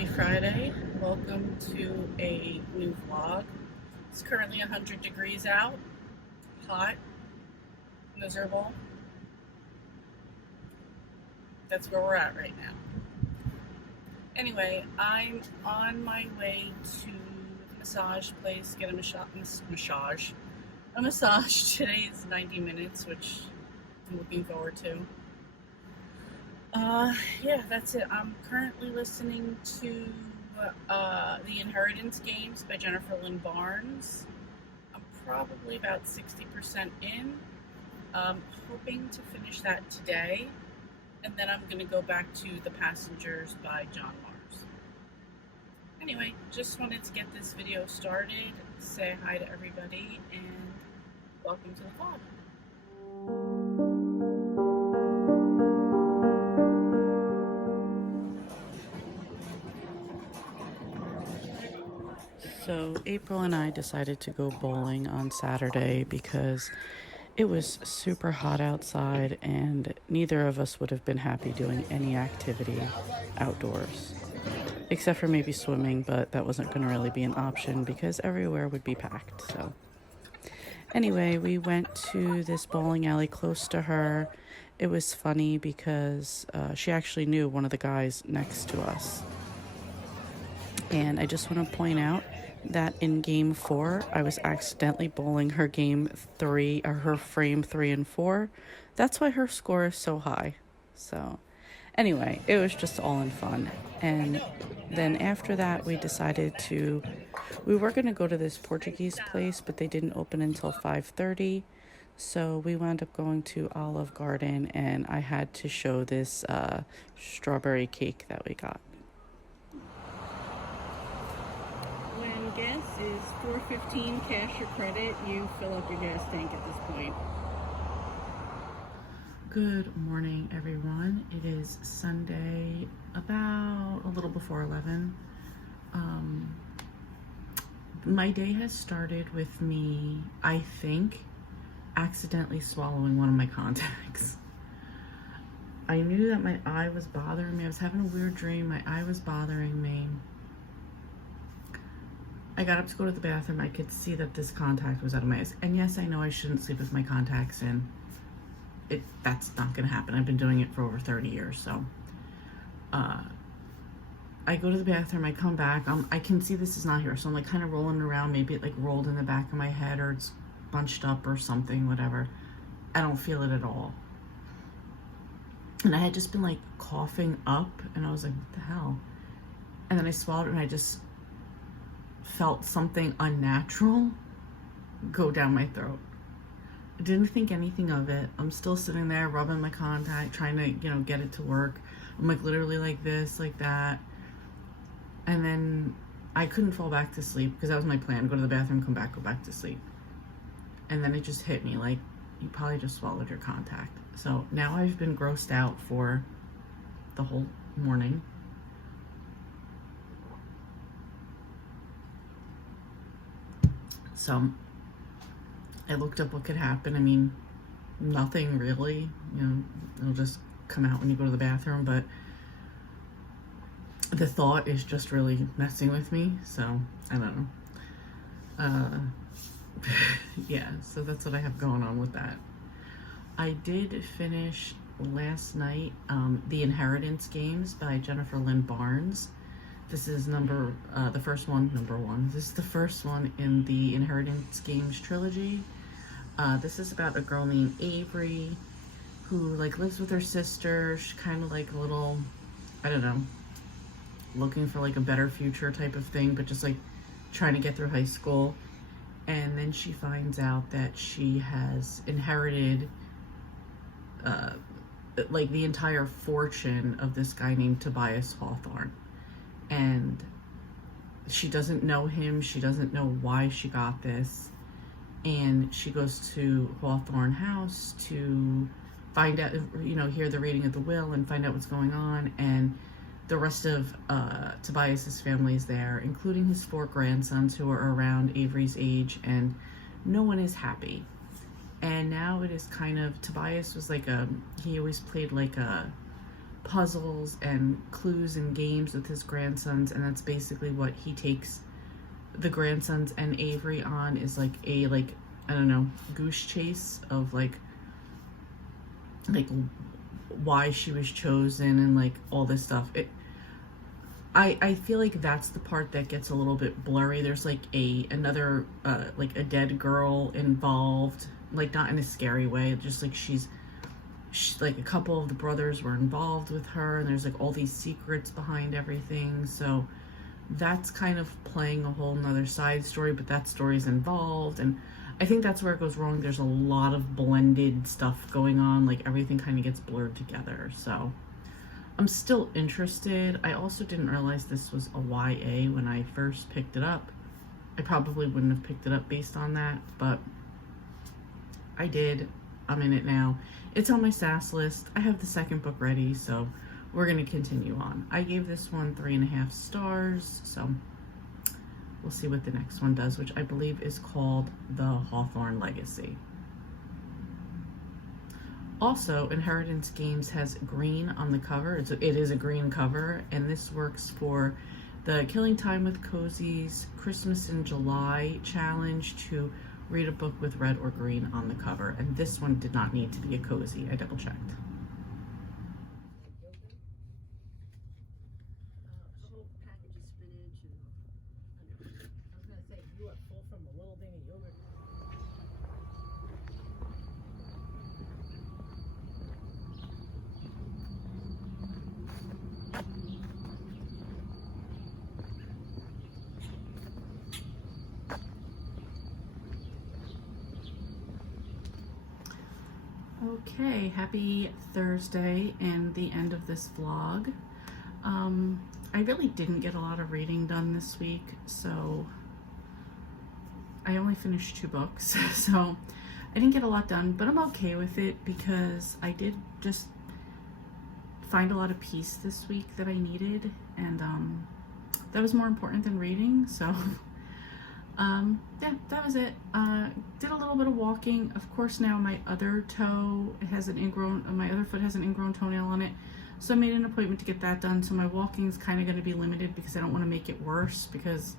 Happy Friday. Welcome to a new vlog. It's currently 100 degrees out, hot, miserable. That's where we're at right now. Anyway, I'm on my way to the massage place, get a massage. A massage. Today is 90 minutes, which I'm looking forward to. Yeah, that's it. I'm currently listening to The Inheritance Games by Jennifer Lynn Barnes. I'm probably about 60% in. Hoping to finish that today, and then I'm going to go back to The Passengers by John Mars. Anyway, just wanted to get this video started, say hi to everybody, and welcome to the vlog. So April and I decided to go bowling on Saturday because it was super hot outside and neither of us would have been happy doing any activity outdoors. Except for maybe swimming, but that wasn't going to really be an option because everywhere would be packed. So anyway, we went to this bowling alley close to her. It was funny because she actually knew one of the guys next to us. And I just want to point out that in game 4, I was accidentally bowling her game 3, or her frame 3 and 4. That's why her score is so high. So anyway, it was just all in fun. And then after that, we were going to go to this Portuguese place, but they didn't open until 5:30. So we wound up going to Olive Garden, and I had to show this strawberry cake that we got. When gas is $4.15 cash or credit, you fill up your gas tank at this point. Good morning, everyone. It is Sunday, about a little before 11. My day has started with me, I think, accidentally swallowing one of my contacts. I knew that my eye was bothering me. I was having a weird dream. My eye was bothering me. I got up to go to the bathroom. I could see that this contact was out of my eyes. And yes, I know I shouldn't sleep with my contacts in. That's not gonna happen. I've been doing it for over 30 years, so. I go to the bathroom, I come back, I can see this is not here, so I'm like kind of rolling around. Maybe it like rolled in the back of my head, or it's bunched up or something, whatever. I don't feel it at all. And I had just been like coughing up, and I was like, what the hell? And then I swallowed it, and I just felt something unnatural go down my throat. I didn't think anything of it. I'm still sitting there rubbing my contact, trying to, get it to work. I'm like literally like this, like that. And then I couldn't fall back to sleep because that was my plan. Go to the bathroom, come back, go back to sleep. And then it just hit me like, you probably just swallowed your contact. So now I've been grossed out for the whole morning. So I looked up what could happen. I mean, nothing really, it'll just come out when you go to the bathroom, but the thought is just really messing with me. So I don't know. Yeah, so that's what I have going on with that. I did finish last night The Inheritance Games by Jennifer Lynn Barnes. This is the first one, number one. This is the first one in the Inheritance Games trilogy. This is about a girl named Avery who like lives with her sister. She's kind of like a little, I don't know, looking for like a better future type of thing, but just like trying to get through high school. And then she finds out that she has inherited like the entire fortune of this guy named Tobias Hawthorne. And she doesn't know him. She doesn't know why she got this. And she goes to Hawthorne House to find out, hear the reading of the will and find out what's going on. And the rest of Tobias's family is there, including his 4 grandsons who are around Avery's age, and no one is happy. And now it is kind of, Tobias was like he always played like a puzzles and clues and games with his grandsons, and that's basically what he takes the grandsons and Avery on, is like a, like, I don't know, goose chase of like why she was chosen and like all this stuff. I feel like that's the part that gets a little bit blurry. There's like another like a dead girl involved, like not in a scary way, just like she's like a couple of the brothers were involved with her, and there's like all these secrets behind everything. So that's kind of playing a whole nother side story, but that story's involved, and I think that's where it goes wrong. There's a lot of blended stuff going on, like everything kind of gets blurred together. So I'm still interested. I also didn't realize this was a YA when I first picked it up. I probably wouldn't have picked it up based on that, but I did. I'm in it now. It's on my SAS list. I have the second book ready, so we're going to continue on. I gave this one 3.5 stars, so we'll see what the next one does, which I believe is called The Hawthorne Legacy. Also, Inheritance Games has green on the cover. It is a green cover, and this works for the Killing Time with Cozy's Christmas in July challenge to read a book with red or green on the cover. And this one did not need to be a cozy. I double checked. Okay, happy Thursday and the end of this vlog. I really didn't get a lot of reading done this week, so I only finished 2 books, so I didn't get a lot done, but I'm okay with it because I did just find a lot of peace this week that I needed, and that was more important than reading, so yeah, that was it. Did a little bit of walking. Of course, now my other toe has an ingrown, my other foot has an ingrown toenail on it, so I made an appointment to get that done. So my walking is kind of going to be limited because I don't want to make it worse, because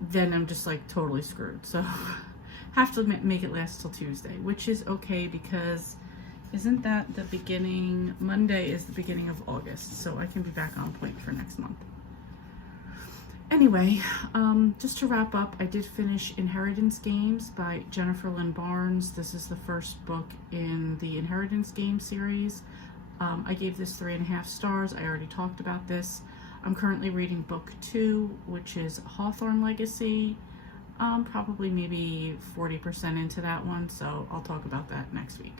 then I'm just like totally screwed. So have to make it last till Tuesday, which is okay because isn't that the beginning? Monday is the beginning of August, so I can be back on point for next month. Anyway, just to wrap up, I did finish Inheritance Games by Jennifer Lynn Barnes. This is the first book in the Inheritance Games series. I gave this 3.5 stars. I already talked about this. I'm currently reading book 2, which is Hawthorne Legacy. Probably maybe 40% into that one, so I'll talk about that next week.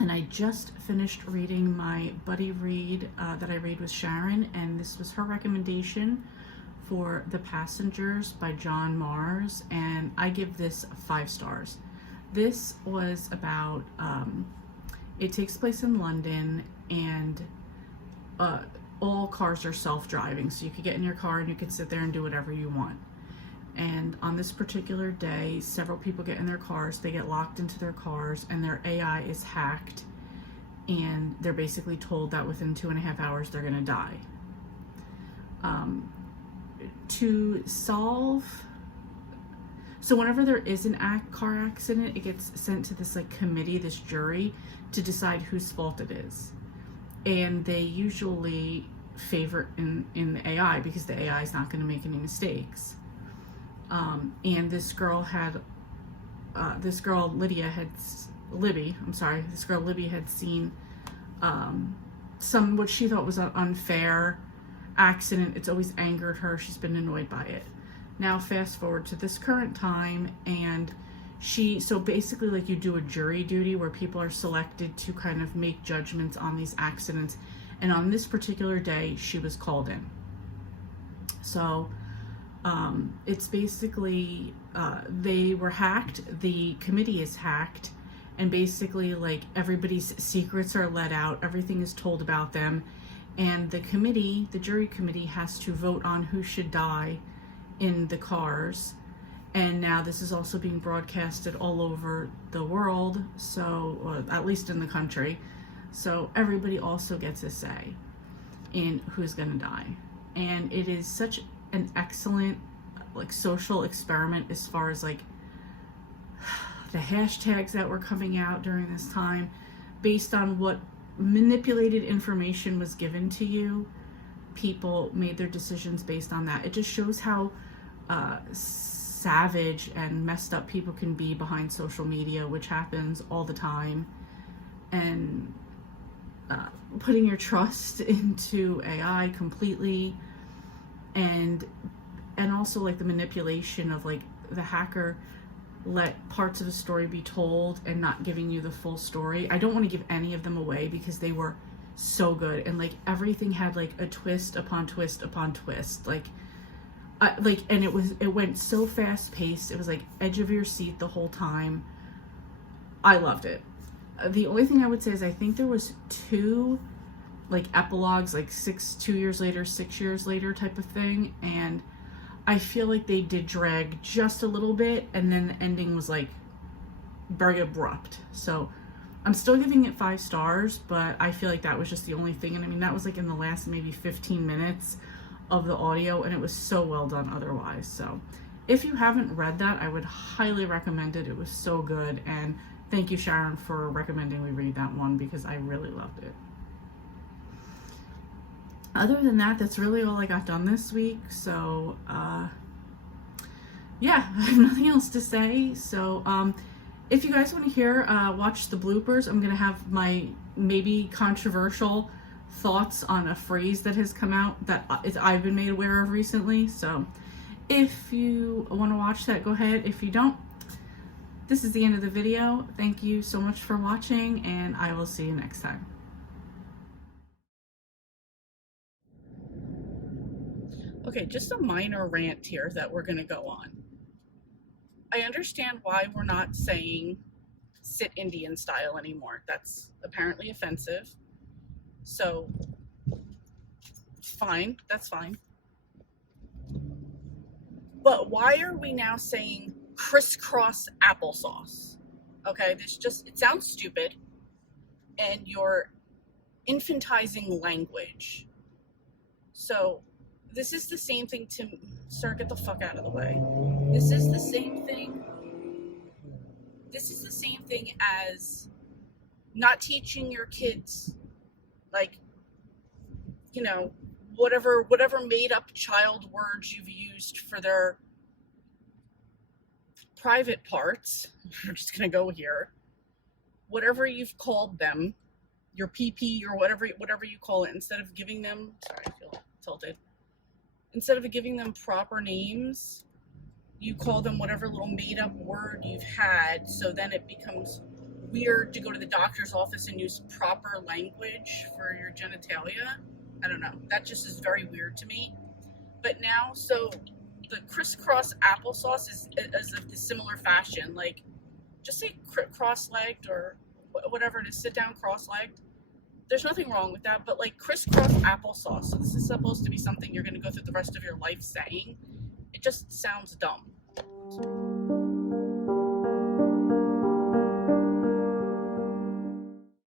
And I just finished reading my buddy read that I read with Sharon, and this was her recommendation for The Passengers by John Mars, and I give this 5 stars. This was about, it takes place in London, and all cars are self-driving, so you could get in your car and you could sit there and do whatever you want. And on this particular day, several people get in their cars, they get locked into their cars, and their AI is hacked, and they're basically told that within 2.5 hours they're gonna die. To solve, so whenever there is an car accident, it gets sent to this like committee, this jury, to decide whose fault it is. And they usually favor in the AI because the AI is not gonna make any mistakes. And this girl had, Libby had seen what she thought was an unfair accident. It's always angered her. She's been annoyed by it. Now fast forward to this current time, and so basically like you do a jury duty where people are selected to kind of make judgments on these accidents. And on this particular day, she was called in. So it's basically, they were hacked, the committee is hacked, and basically like everybody's secrets are let out, everything is told about them, and the committee, the jury committee, has to vote on who should die in the cars. And now this is also being broadcasted all over the world, so at least in the country. So everybody also gets a say in who's gonna die. And it is such an excellent like social experiment as far as like the hashtags that were coming out during this time based on what manipulated information was given to you. People made their decisions based on that. It just shows how savage and messed up people can be behind social media, which happens all the time. And putting your trust into AI completely, and also like the manipulation of like the hacker let parts of the story be told and not giving you the full story. I don't want to give any of them away because they were so good, and like everything had like a twist upon twist upon twist, and it went so fast paced. It was like edge of your seat the whole time. I loved it. The only thing I would say is I think there was 2 like epilogues, like 2 years later, 6 years later type of thing, and I feel like they did drag just a little bit, and then the ending was like very abrupt. So I'm still giving it 5 stars, but I feel like that was just the only thing. And I mean, that was like in the last maybe 15 minutes of the audio, and it was so well done otherwise. So if you haven't read that, I would highly recommend it. It was so good, and thank you, Sharon, for recommending we read that one because I really loved it. Other than that, that's really all I got done this week. So yeah, I have nothing else to say. So if you guys want to hear, watch the bloopers. I'm going to have my maybe controversial thoughts on a phrase that has come out that I've been made aware of recently. So if you want to watch that, go ahead. If you don't, this is the end of the video. Thank you so much for watching, and I will see you next time. Okay, just a minor rant here that we're going to go on. I understand why we're not saying sit Indian style anymore. That's apparently offensive. So, fine, that's fine. But why are we now saying crisscross applesauce? Okay, it sounds stupid, and you're infantizing language. So, this is the same thing to, sir, get the fuck out of the way. This is the same thing as not teaching your kids, like, you know, whatever made up child words you've used for their private parts. We're just gonna go here. Whatever you've called them, your PP or whatever you call it, instead of giving them, sorry, I feel tilted. Instead of giving them proper names, you call them whatever little made up word you've had, so then it becomes weird to go to the doctor's office and use proper language for your genitalia. I don't know. That just is very weird to me. But now, so the crisscross applesauce is of the similar fashion. Like, just say cross-legged or whatever it is, sit down cross-legged. There's nothing wrong with that, but like crisscross applesauce. So this is supposed to be something you're going to go through the rest of your life saying. It just sounds dumb.